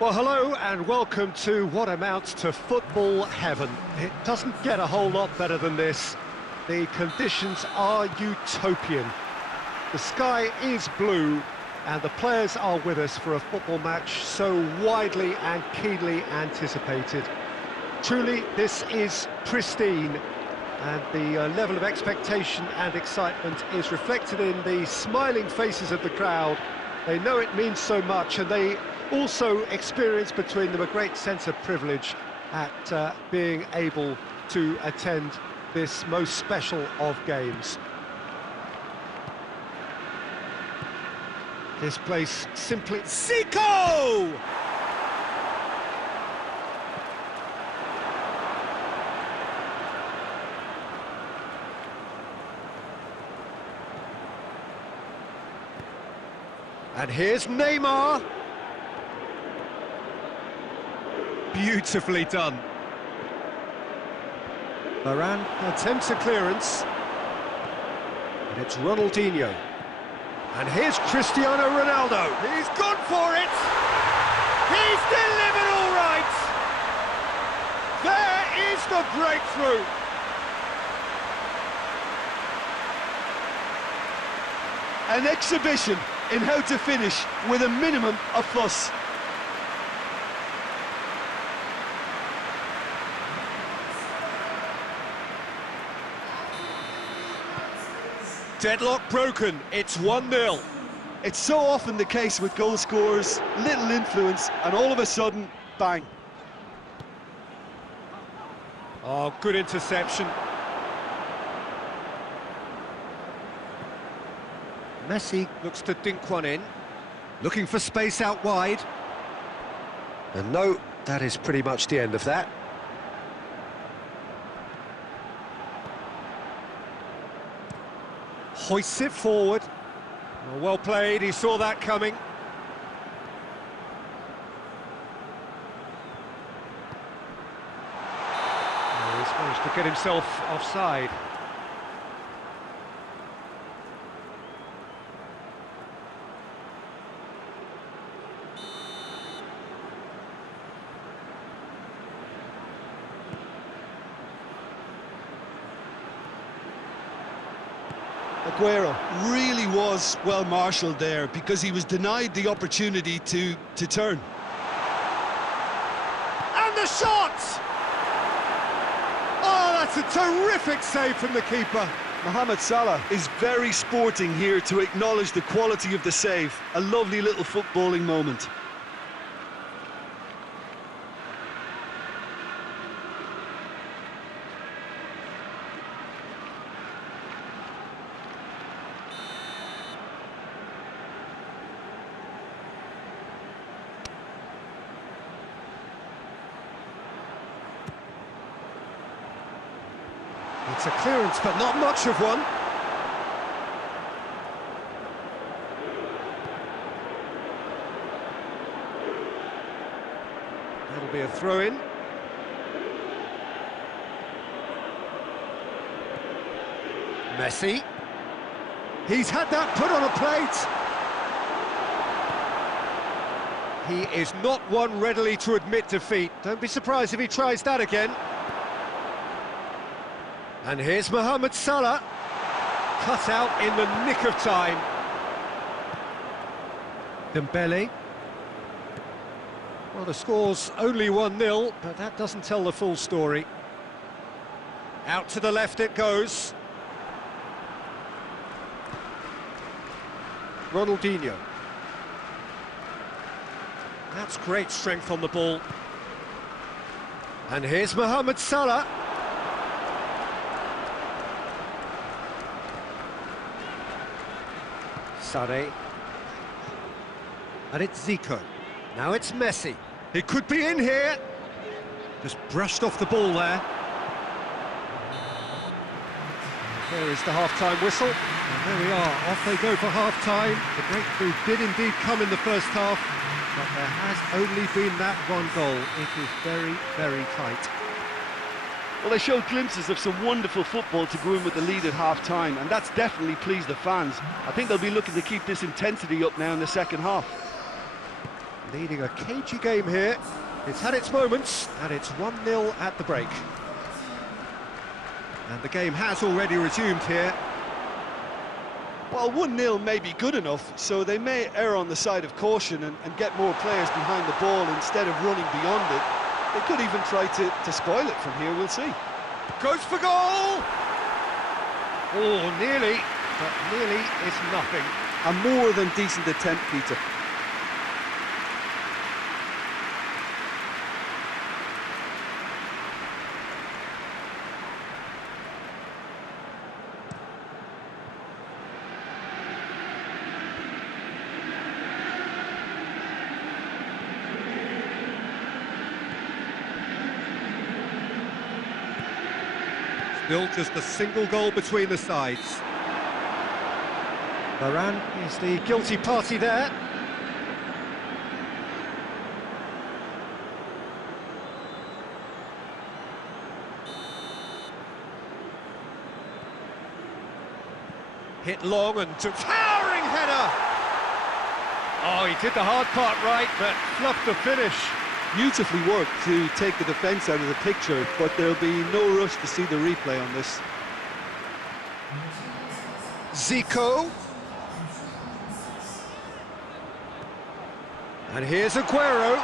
Well, hello and welcome to what amounts to football heaven. It doesn't get a whole lot better than this. The conditions are utopian. The sky is blue and the players are with us for a football match so widely and keenly anticipated. Truly, this is pristine, and the level of expectation and excitement is reflected in the smiling faces of the crowd. They know it means so much, and they also experience between them a great sense of privilege at being able to attend this most special of games. This place simply... Zico! And here's Neymar. Beautifully done. Varane attempts a clearance. And it's Ronaldinho. And here's Cristiano Ronaldo. He's gone for it. He's delivered all right. There is the breakthrough. An exhibition in how to finish with a minimum of fuss. Deadlock broken, it's 1-0. It's so often the case with goal scorers, little influence, and all of a sudden, bang. Oh, good interception. Messi looks to dink one in, looking for space out wide. And no, that is pretty much the end of that. Hoists it forward. Oh, well played, he saw that coming. Oh, he's managed to get himself offside. Aguero really was well marshalled there because he was denied the opportunity to turn. And the shot! Oh, that's a terrific save from the keeper. Mohamed Salah is very sporting here to acknowledge the quality of the save. A lovely little footballing moment. It's a clearance, but not much of one. That'll be a throw-in. Messi. He's had that put on a plate. He is not one readily to admit defeat. Don't be surprised if he tries that again. And here's Mohamed Salah, cut out in the nick of time. Dembele. Well, the score's only 1-0, but that doesn't tell the full story. Out to the left it goes. Ronaldinho. That's great strength on the ball. And here's Mohamed Salah. Sané. And it's Zico. Now it's Messi. He could be in here. Just brushed off the ball there. There is the half-time whistle. There we are, off they go for half-time. The breakthrough did indeed come in the first half, but there has only been that one goal. It is very, very tight. Well, they showed glimpses of some wonderful football to go in with the lead at half-time, and that's definitely pleased the fans. I think they'll be looking to keep this intensity up now in the second half. Leading a cagey game here. It's had its moments, and it's 1-0 at the break. And the game has already resumed here. Well, 1-0 may be good enough, so they may err on the side of caution and get more players behind the ball instead of running beyond it. They could even try to spoil it from here, we'll see. Goes for goal! Oh, nearly, but nearly is nothing. A more than decent attempt, Peter. Still just a single goal between the sides. Varane is the guilty party there. Hit long and took towering header. Oh, he did the hard part right, but fluffed the finish. Beautifully worked to take the defence out of the picture, but there'll be no rush to see the replay on this. Zico. And here's Aguero.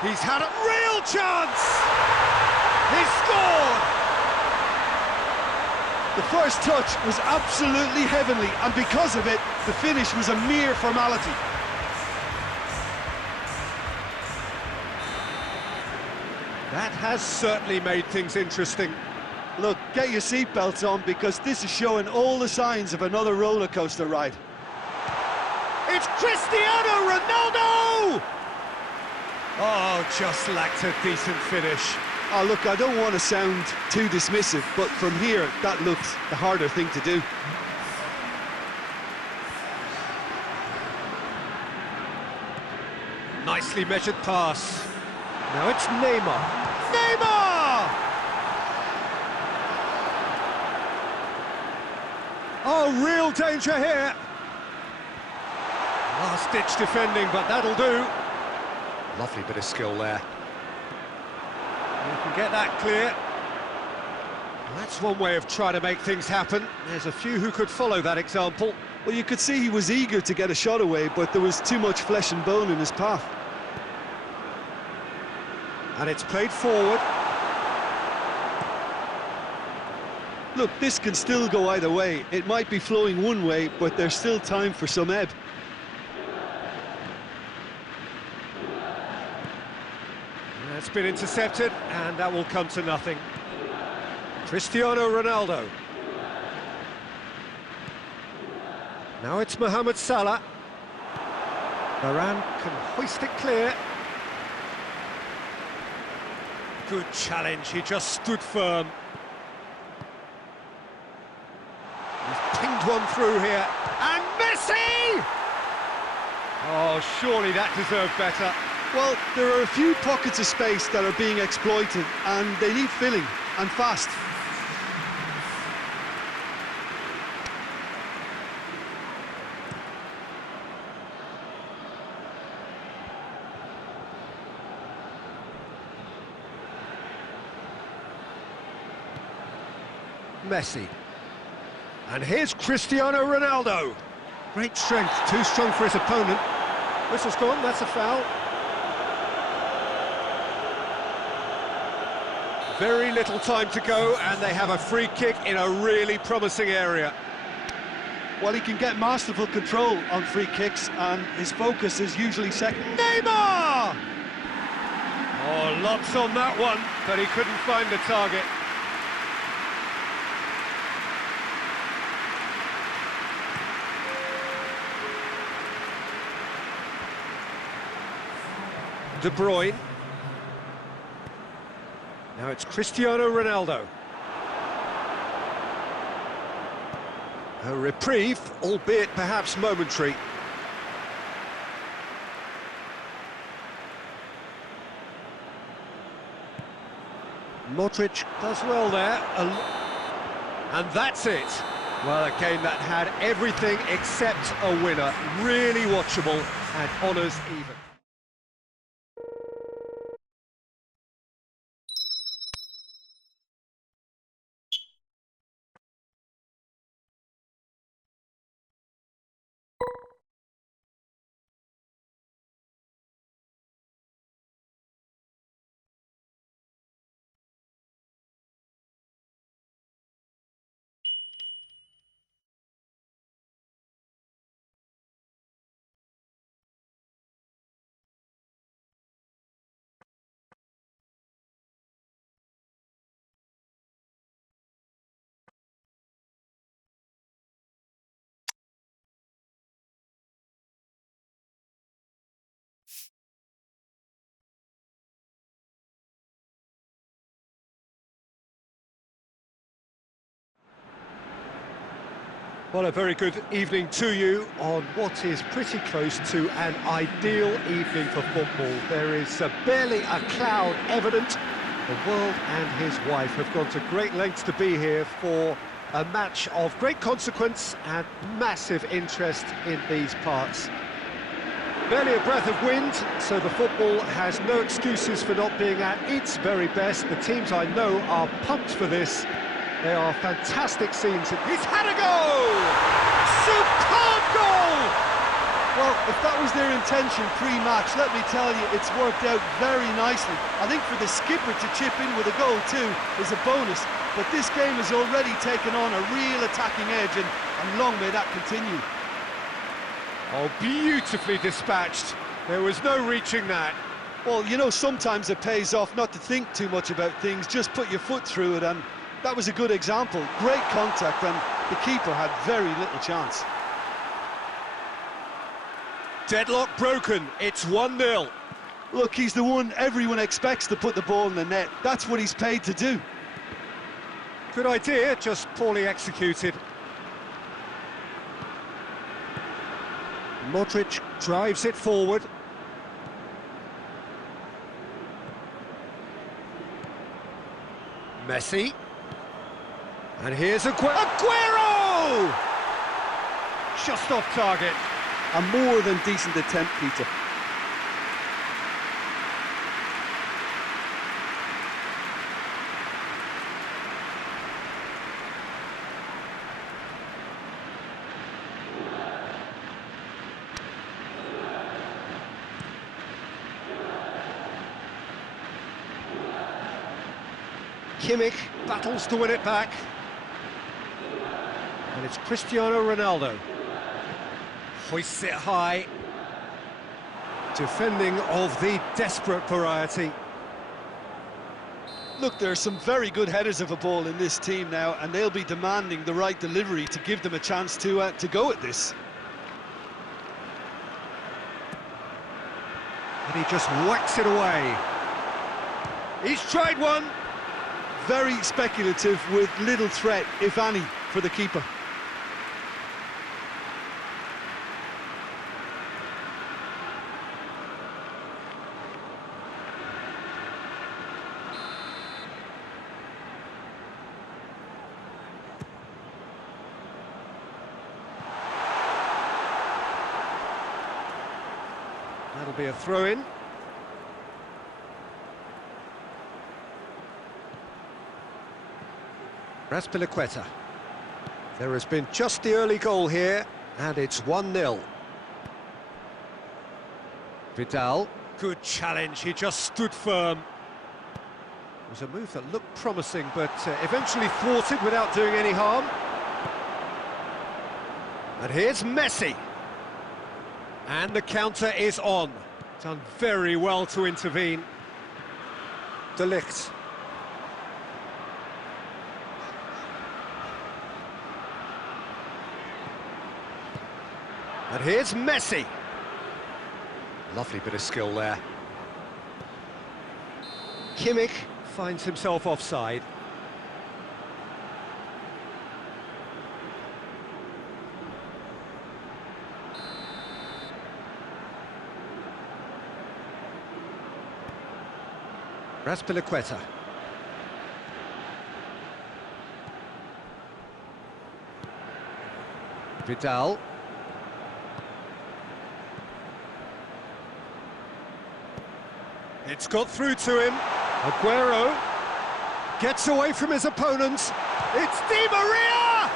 He's had a real chance! He scored! The first touch was absolutely heavenly, and because of it, the finish was a mere formality. That has certainly made things interesting. Look, get your seatbelts on, because this is showing all the signs of another roller coaster ride. It's Cristiano Ronaldo! Oh, just lacked a decent finish. Oh, look, I don't want to sound too dismissive, but from here, that looks the harder thing to do. Nicely measured pass. Now it's Neymar. Neymar! Oh, real danger here. Last-ditch defending, but that'll do. Lovely bit of skill there. You can get that clear. Well, that's one way of trying to make things happen. There's a few who could follow that example. Well, you could see he was eager to get a shot away, but there was too much flesh and bone in his path. And it's played forward. Look, this can still go either way. It might be flowing one way, but there's still time for some ebb. It's been intercepted, and that will come to nothing. Cristiano Ronaldo. Now it's Mohamed Salah. Varane can hoist it clear. Good challenge, he just stood firm. He's pinged one through here, and Messi! Oh, surely that deserved better. Well, there are a few pockets of space that are being exploited, and they need filling, and fast. Messi. And here's Cristiano Ronaldo. Great strength, too strong for his opponent. Whistle's gone, that's a foul. Very little time to go, and they have a free kick in a really promising area. Well, he can get masterful control on free kicks, and his focus is usually second. Neymar! Oh, lots on that one, but he couldn't find the target. De Bruyne. Now it's Cristiano Ronaldo. A reprieve, albeit perhaps momentary. Modric does well there. And that's it. Well, a game that had everything except a winner. Really watchable and honours even. Well, a very good evening to you on what is pretty close to an ideal evening for football. There is barely a cloud evident. The world and his wife have gone to great lengths to be here for a match of great consequence and massive interest in these parts. Barely a breath of wind, so the football has no excuses for not being at its very best. The teams I know are pumped for this. They are fantastic scenes. He's had a goal! Superb goal! Well, if that was their intention pre-match, let me tell you, it's worked out very nicely. I think for the skipper to chip in with a goal too is a bonus, but this game has already taken on a real attacking edge, and long may that continue. Oh, beautifully dispatched. There was no reaching that. Well, you know, sometimes it pays off not to think too much about things, just put your foot through it, and that was a good example. Great contact, and the keeper had very little chance. Deadlock broken, it's 1-0. Look, he's the one everyone expects to put the ball in the net. That's what he's paid to do. Good idea, just poorly executed. Modric drives it forward. Messi. And here's Aguero! Just off target. A more than decent attempt, Peter. Kimmich battles to win it back. And it's Cristiano Ronaldo. Hoists it high. Defending of the desperate variety. Look, there are some very good headers of a ball in this team now, and they'll be demanding the right delivery to give them a chance to go at this. And he just whacks it away. He's tried one. Very speculative with little threat, if any, for the keeper. That'll be a throw-in. Raspilicueta. There has been just the early goal here, and it's 1-0. Vidal, good challenge, he just stood firm. It was a move that looked promising, but eventually thwarted without doing any harm. And here's Messi. And the counter is on. Done very well to intervene. De Ligt. And here's Messi. Lovely bit of skill there. Kimmich finds himself offside. Raspilicueta. Vidal. It's got through to him. Aguero gets away from his opponents. It's Di Maria!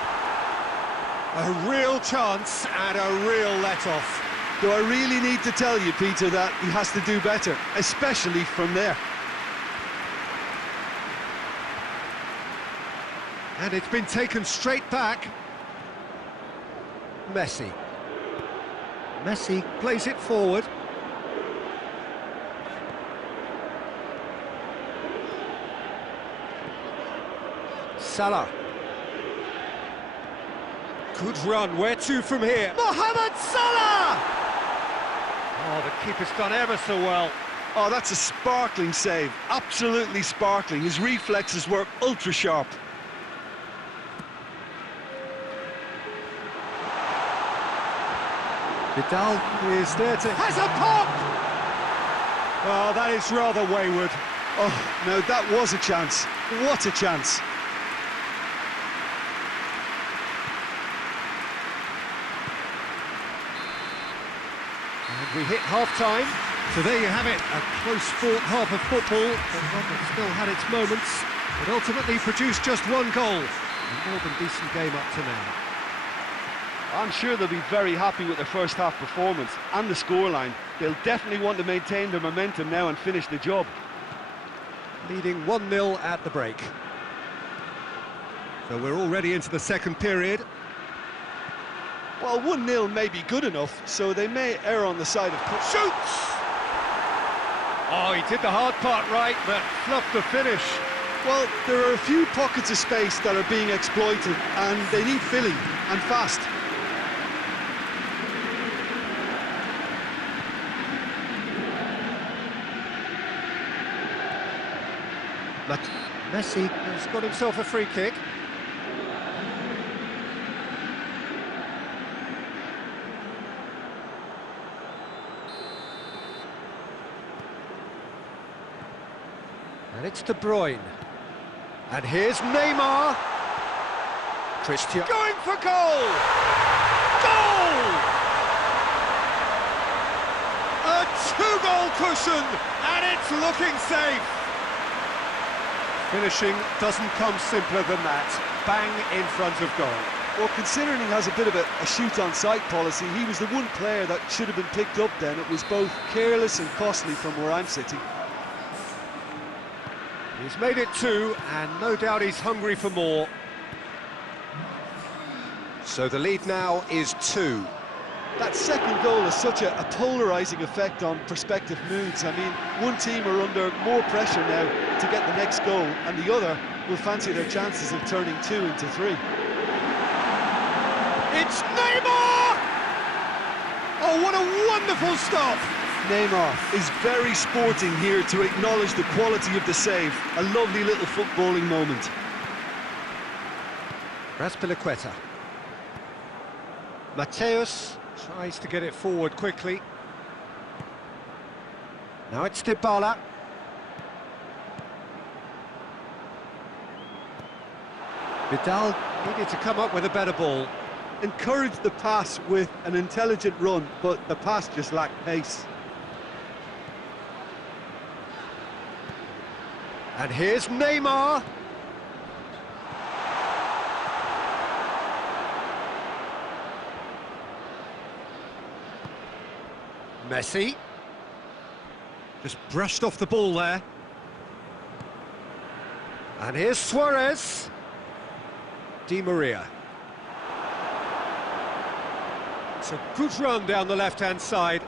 A real chance and a real let-off. Do I really need to tell you, Peter, that he has to do better, especially from there? And it's been taken straight back. Messi. Messi plays it forward. Salah. Good run, where to from here? Mohamed Salah! Oh, the keeper's done ever so well. Oh, that's a sparkling save, absolutely sparkling. His reflexes were ultra-sharp. Vidal is there to... has a pop! Oh, that is rather wayward. Oh, now that was a chance. What a chance. And we hit half-time. So there you have it, a close-fought half of football, and one that still had its moments, but ultimately produced just one goal. A more than decent game up to now. I'm sure they'll be very happy with their first half performance and the scoreline. They'll definitely want to maintain their momentum now and finish the job. Leading 1-0 at the break. So we're already into the second period. Well, 1-0 may be good enough, so they may err on the side of... Shoots! Oh, he did the hard part right, but fluffed the finish. Well, there are a few pockets of space that are being exploited, and they need filling, and fast. But Messi has got himself a free kick. And it's De Bruyne. And here's Neymar. Cristiano going for goal! Goal! A two-goal cushion, and it's looking safe. Finishing doesn't come simpler than that. Bang in front of goal. Well, considering he has a bit of a shoot-on-sight policy, he was the one player that should have been picked up then. It was both careless and costly from where I'm sitting. He's made it two, and no doubt he's hungry for more. So the lead now is 2. That second goal has such a polarising effect on prospective moods. I mean, one team are under more pressure now to get the next goal, and the other will fancy their chances of turning 2 into 3. It's Neymar! Oh, what a wonderful stop! Neymar is very sporting here to acknowledge the quality of the save. A lovely little footballing moment. Raspilicueta. Mateus tries to get it forward quickly. Now it's Dybala. Vidal needed to come up with a better ball. Encouraged the pass with an intelligent run, but the pass just lacked pace. And here's Neymar. Messi. Just brushed off the ball there. And here's Suarez. Di Maria. It's a good run down the left-hand side.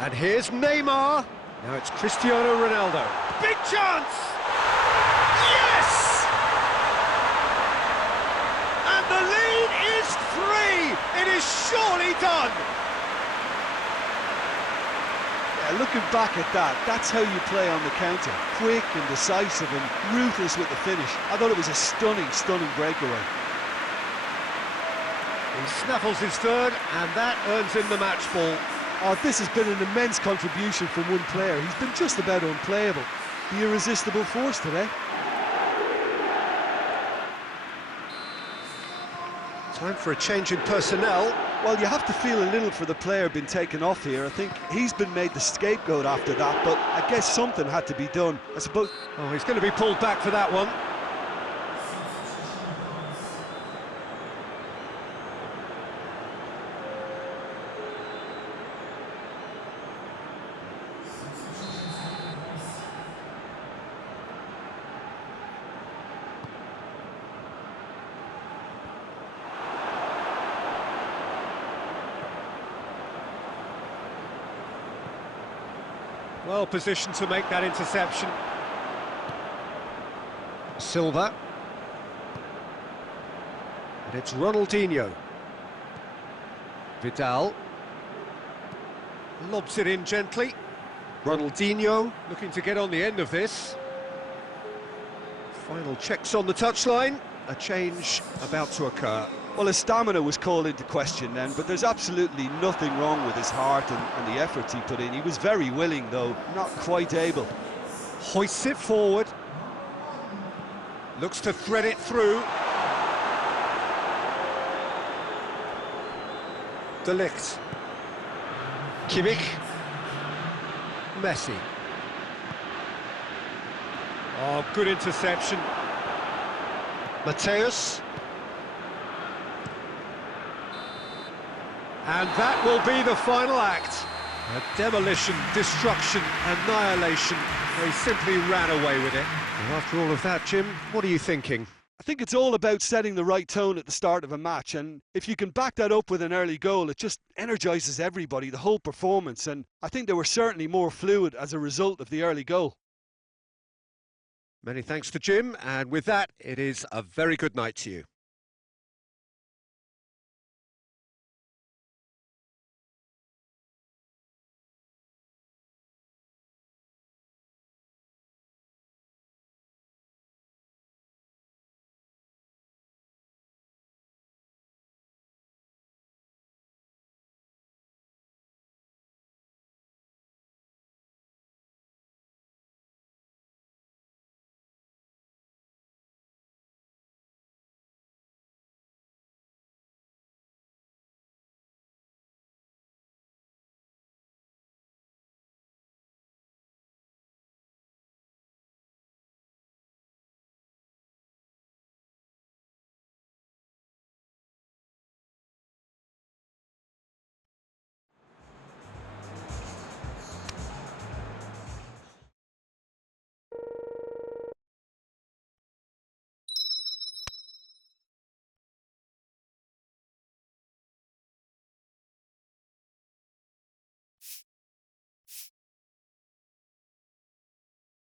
And here's Neymar. Now it's Cristiano Ronaldo. Big chance! Yes! And the lead is 3! It is surely done! Yeah, looking back at that, that's how you play on the counter. Quick and decisive and ruthless with the finish. I thought it was a stunning, stunning breakaway. He snaffles his third, and that earns him the match ball. Oh, this has been an immense contribution from one player. He's been just about unplayable. The irresistible force today. Time for a change in personnel. Well, you have to feel a little for the player being taken off here. I think he's been made the scapegoat after that, but I guess something had to be done. I suppose... Oh, he's going to be pulled back for that one. Well positioned to make that interception. Silva. And it's Ronaldinho. Vidal. Lobs it in gently. Ronaldinho looking to get on the end of this. Final checks on the touchline. a change about to occur. Well, his stamina was called into question then, but there's absolutely nothing wrong with his heart and the efforts he put in. He was very willing, though, not quite able. Hoists it forward. Looks to thread it through. De Ligt. Kimmich. Messi. Oh, good interception. Mateus. And that will be the final act. A demolition, destruction, annihilation. They simply ran away with it. And after all of that, Jim, what are you thinking? I think it's all about setting the right tone at the start of a match, and if you can back that up with an early goal, it just energises everybody, the whole performance, and I think they were certainly more fluid as a result of the early goal. Many thanks to Jim, and with that, it is a very good night to you.